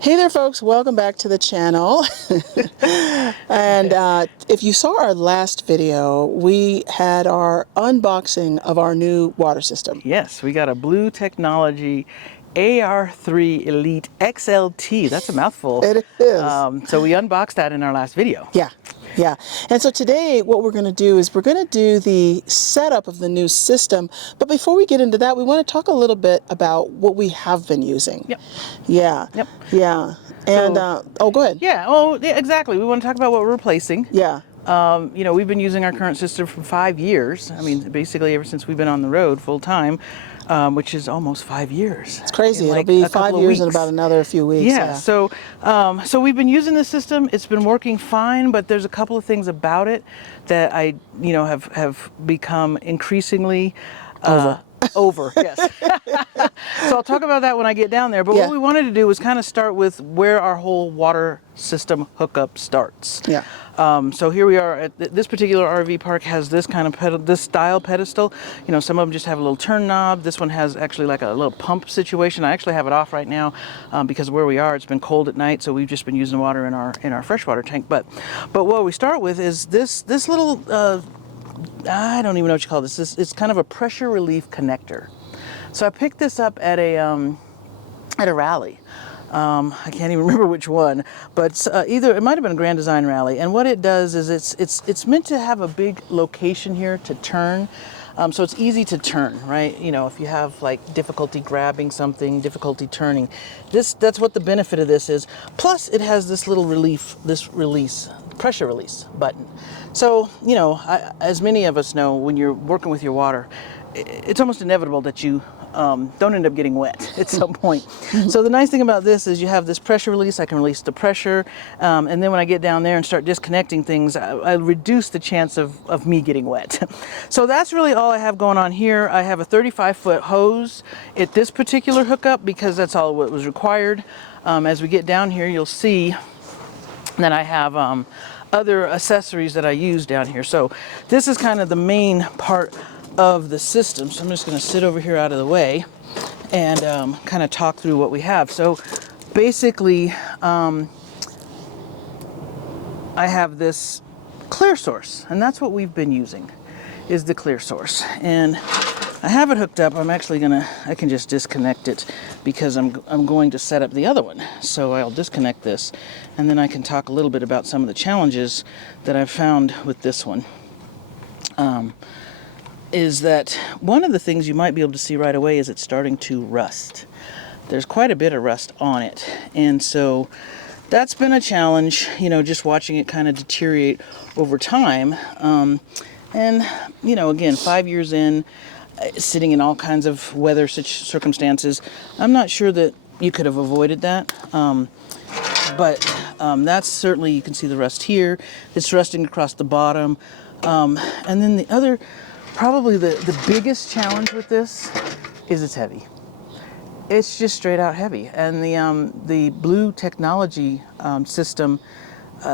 Hey there folks, welcome back to the channel. And if you saw our last video, we had our unboxing of our new water system. Yes, we got a Blue Technology AR3 Elite XLT. That's a mouthful. It is. So we unboxed that in our last video. Yeah. And so today what we're going to do is we're going to do the setup of the new system. But before we get into that, we want to talk a little bit about what we have been using. Yep. Yeah. And, oh, go ahead. Yeah, oh, yeah, exactly. We want to talk about what we're replacing. Yeah. You know, we've been using our current system for 5 years. I mean, basically ever since we've been on the road full time, which is almost 5 years. It's crazy. Like It'll be 5 years in about another few weeks. Yeah. So we've been using the system. It's been working fine, but there's a couple of things about it that I, have become increasingly over. Yes. So I'll talk about that when I get down there. But what we wanted to do was kind of start with where our whole water system hookup starts. Yeah. So here we are at this particular RV park has this kind of this style pedestal. You know, some of them just have a little turn knob. This one has actually like a little pump situation. I actually have it off right now because of where we are. It's been cold at night, so we've just been using water in our freshwater tank. But what we start with is this little I don't even know what you call this. It's kind of a pressure relief connector. So I picked this up at a rally. I can't even remember which one, but either it might have been a Grand Design rally. And what it does is it's meant to have a big location here to turn. So it's easy to turn, right? You know, if you have like difficulty grabbing something, difficulty turning, that's what the benefit of this is. Plus it has this little pressure release button. So, you know, as many of us know, when you're working with your water, it's almost inevitable that you don't end up getting wet at some point. So the nice thing about this is you have this pressure release. I can release the pressure, and then when I get down there and start disconnecting things, I reduce the chance of me getting wet. So that's really all I have going on here. I have a 35-foot hose at this particular hookup because that's all what was required. As we get down here, you'll see that I have other accessories that I use down here. So this is kind of the main part of the system. So I'm just going to sit over here out of the way and kind of talk through what we have. So basically I have this clear source, and that's what we've been using, is the clear source. And I have it hooked up. I can just disconnect it because I'm going to set up the other one. So I'll disconnect this, and then I can talk a little bit about some of the challenges that I've found with this one. Is that one of the things you might be able to see right away is it's starting to rust. There's quite a bit of rust on it, and so that's been a challenge, just watching it kind of deteriorate over time. And again, 5 years in, sitting in all kinds of weather circumstances, I'm not sure that you could have avoided that. But that's certainly, you can see the rust here. It's rusting across the bottom. And then the other, probably the biggest challenge with this is it's heavy. It's just straight out heavy. And the Blue Technology system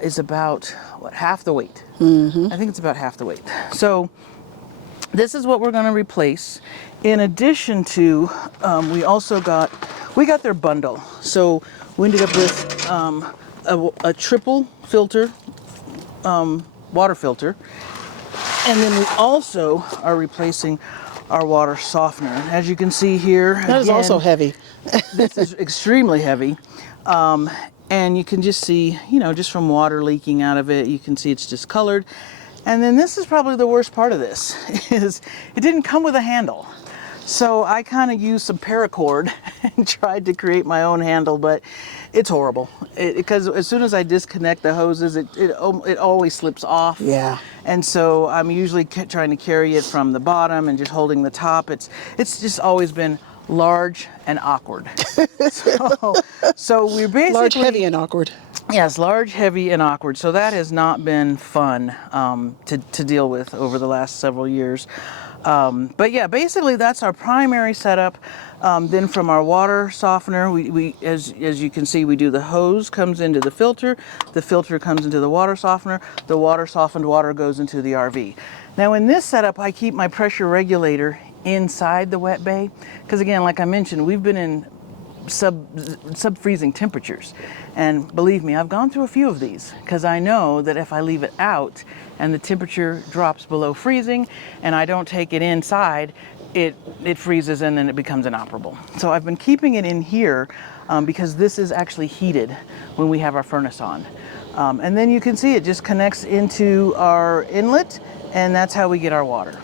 is about, half the weight. I think it's about half the weight. So this is what we're going to replace. In addition to, we got their bundle. So we ended up with a triple filter, water filter. And then we also are replacing our water softener. As you can see here, that is also heavy. This is extremely heavy. And you can just see, just from water leaking out of it, you can see it's discolored. And then this is probably the worst part of this, is it didn't come with a handle. So I kind of used some paracord and tried to create my own handle, but it's horrible. Because as soon as I disconnect the hoses, it always slips off. Yeah. And so I'm usually trying to carry it from the bottom and just holding the top. It's just always been large and awkward. so we're basically... Large, heavy, and awkward. Yes, large, heavy, and awkward. So that has not been fun to deal with over the last several years. But yeah, basically that's our primary setup. Then from our water softener, we as you can see, we do the hose comes into the filter comes into the water softener, the water softened water goes into the RV. Now in this setup, I keep my pressure regulator inside the wet bay, because again, like I mentioned, we've been in sub-freezing temperatures. And believe me, I've gone through a few of these because I know that if I leave it out and the temperature drops below freezing and I don't take it inside, it freezes and then it becomes inoperable. So I've been keeping it in here because this is actually heated when we have our furnace on. And then you can see it just connects into our inlet, and that's how we get our water.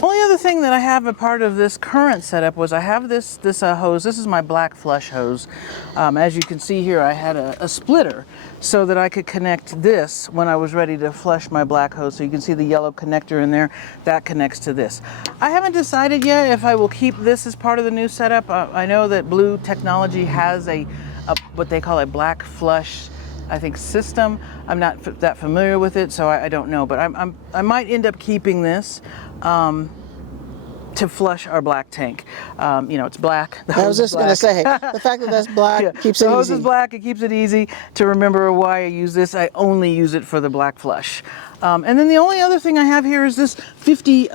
Only other thing that I have a part of this current setup was I have this hose. This is my black flush hose. As you can see here, I had a splitter so that I could connect this when I was ready to flush my black hose. So you can see the yellow connector in there, that connects to this. I haven't decided yet if I will keep this as part of the new setup. I know that Blue Technology has a what they call a black flush, I think, system. I'm not that familiar with it, so I don't know, but I might end up keeping this to flush our black tank. You know, it's black. I was just going to say, the fact that that's black keeps it easy. The hose is black, it keeps it easy to remember why I use this. I only use it for the black flush. And then the only other thing I have here is this 50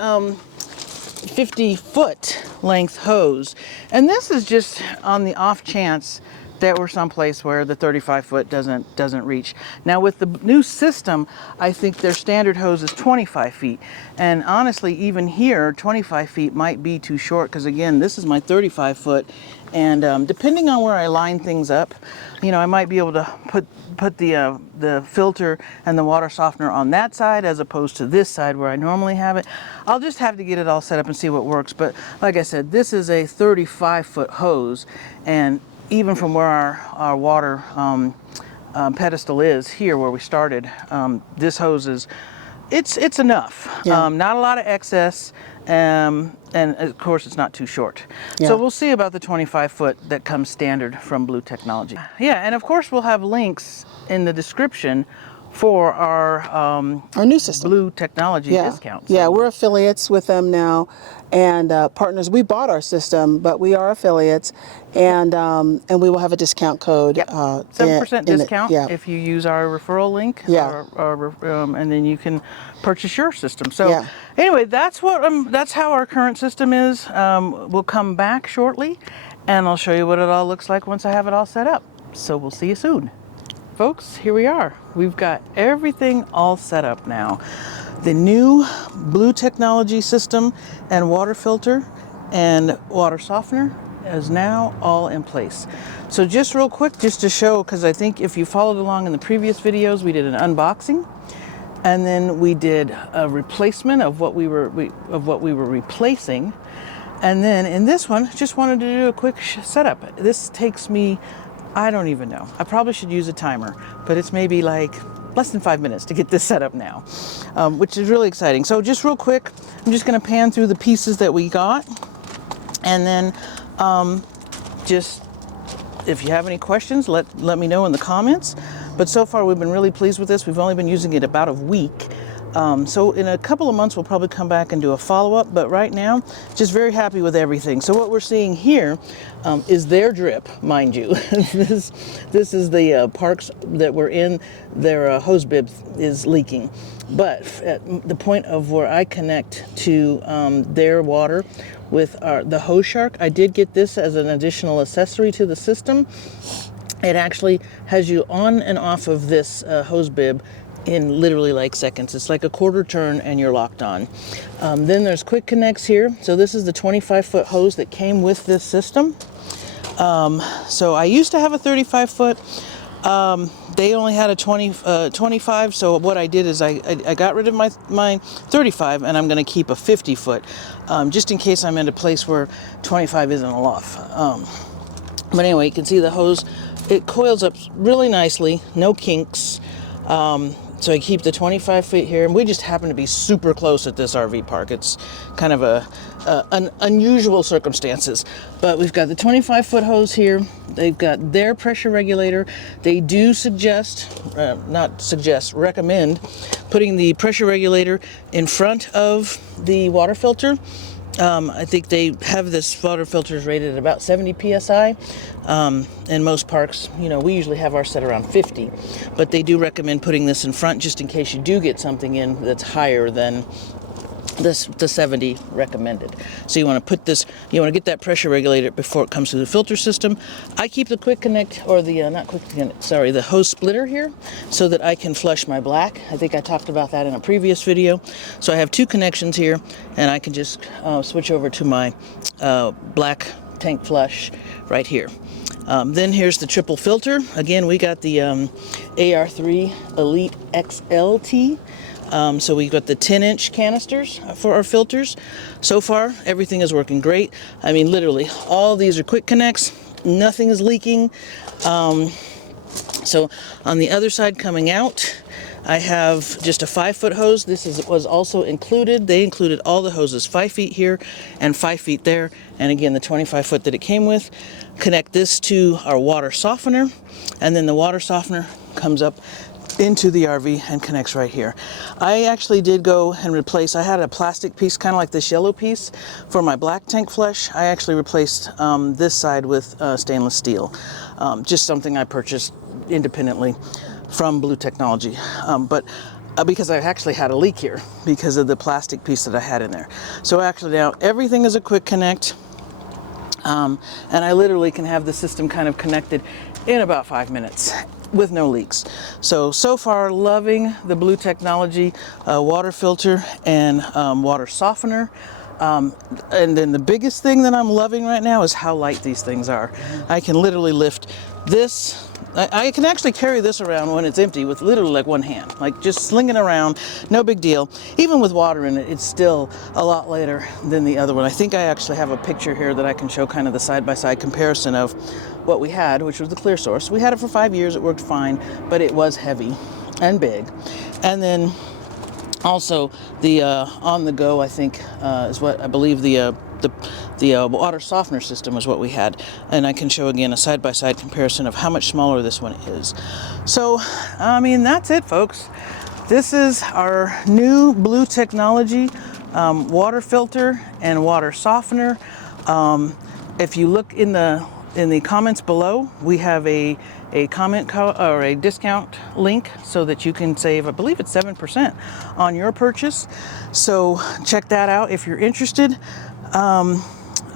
foot length hose. And this is just on the off chance that we're someplace where the 35 foot doesn't reach. Now with the new system, I think their standard hose is 25 feet. And honestly, even here, 25 feet might be too short because again, this is my 35 foot. And depending on where I line things up, you know, I might be able to put the filter and the water softener on that side as opposed to this side where I normally have it. I'll just have to get it all set up and see what works. But like I said, this is a 35 foot hose, and even from where our water pedestal is here where we started, this hose is, it's enough. Yeah. Not a lot of excess, and of course it's not too short. Yeah. So we'll see about the 25 foot that comes standard from Blue Technology. Yeah, and of course we'll have links in the description for our new system, Blue Technology discount. So. Yeah, we're affiliates with them now, and partners. We bought our system, but we are affiliates, and we will have a discount code. Yep. 7% discount if you use our referral link. Yeah. And then you can purchase your system. So anyway, that's how our current system is. We'll come back shortly, and I'll show you what it all looks like once I have it all set up. So we'll see you soon. Folks, here we are. We've got everything all set up now. The new Blue Technology system and water filter and water softener is now all in place. So just real quick, just to show, because I think if you followed along in the previous videos, we did an unboxing, and then we did a replacement of what we were replacing, and then in this one, just wanted to do a quick setup. This takes me, I don't even know. I probably should use a timer, but it's maybe like less than 5 minutes to get this set up now, which is really exciting. So just real quick, I'm just going to pan through the pieces that we got, and then just if you have any questions, let me know in the comments. But so far we've been really pleased with this. We've only been using it about a week. So in a couple of months, we'll probably come back and do a follow-up, but right now, just very happy with everything. So what we're seeing here is their drip, mind you. This is the parks that we're in, their hose bib is leaking. But at the point of where I connect to their water with the hose shark, I did get this as an additional accessory to the system. It actually has you on and off of this hose bib in literally like seconds. It's like a quarter turn and you're locked on. Then there's quick connects here. So this is the 25 foot hose that came with this system. So I used to have a 35 foot. They only had a 25. So what I did is I got rid of my 35 and I'm going to keep a 50 foot just in case I'm in a place where 25 isn't enough. But anyway, you can see the hose, it coils up really nicely, no kinks. So I keep the 25 feet here, and we just happen to be super close at this RV park. It's kind of an unusual circumstances, but we've got the 25 foot hose here. They've got their pressure regulator. They do recommend putting the pressure regulator in front of the water filter. I think they have this water filter is rated at about 70 psi. In most parks, you know, we usually have ours set around 50, but they do recommend putting this in front just in case you do get something in that's higher than the 70 recommended. So you want to put this, you want to get that pressure regulator before it comes to the filter system. I keep the quick connect, or the not quick connect, sorry, the hose splitter here, so that I can flush my black. I think I talked about that in a previous video. So I have 2 connections here, and I can just switch over to my black tank flush right here. Then here's the triple filter. Again, we got the AR3 Elite XLT. So we've got the 10-inch canisters for our filters. So far, everything is working great. I mean, literally, all these are quick connects. Nothing is leaking. So on the other side coming out, I have just a 5-foot hose. This was also included. They included all the hoses, 5 feet here and 5 feet there. And again, the 25-foot that it came with. Connect this to our water softener, and then the water softener comes up into the RV and connects right here. I actually did go and replace, I had a plastic piece, kind of like this yellow piece for my black tank flush. I actually replaced this side with stainless steel. Just something I purchased independently from Blue Technology. But because I actually had a leak here because of the plastic piece that I had in there. So actually now everything is a quick connect. And I literally can have the system kind of connected in about 5 minutes with no leaks. So far loving the Blue Technology water filter and water softener. And then the biggest thing that I'm loving right now is how light these things are. I can literally lift this. I can actually carry this around when it's empty with literally like one hand, like just slinging around, no big deal. Even with water in it, it's still a lot lighter than the other one. I think I actually have a picture here that I can show kind of the side-by-side comparison of what we had, which was the Clear Source. We had it for 5 years, it worked fine, but it was heavy and big. And then also the On the Go, I think, is what I believe the water softener system was what we had, and I can show again a side-by-side comparison of how much smaller this one is. So I mean, that's it, folks. This is our new Blue Technology water filter and water softener. If you look in the comments below, we have a comment or a discount link so that you can save, I believe it's 7% on your purchase. So check that out if you're interested.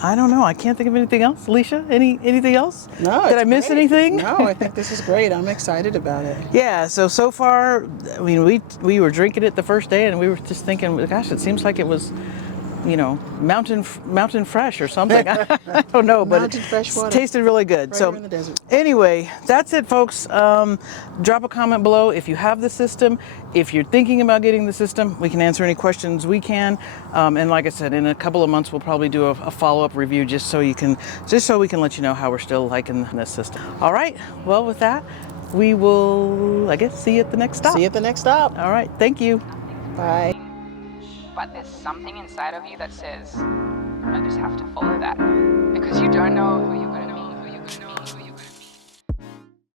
I don't know. I can't think of anything else. Alicia, anything else? No. Did I miss anything? No, I think this is great. I'm excited about it. Yeah. So far, I mean, we were drinking it the first day, and we were just thinking, gosh, it seems like it was, you know, mountain fresh or something. I don't know, but Mountain fresh water. Tasted really good. Right So here in the desert. anyway, that's it, folks. Drop a comment below if you have the system. If you're thinking about getting the system, we can answer any questions we can. And like I said, in a couple of months, we'll probably do a follow-up review just so we can let you know how we're still liking this system. All right. Well, with that, we will, I guess, see you at the next stop. See you at the next stop. All right. Thank you. Bye. But there's something inside of you that says, I just have to follow that. Because you don't know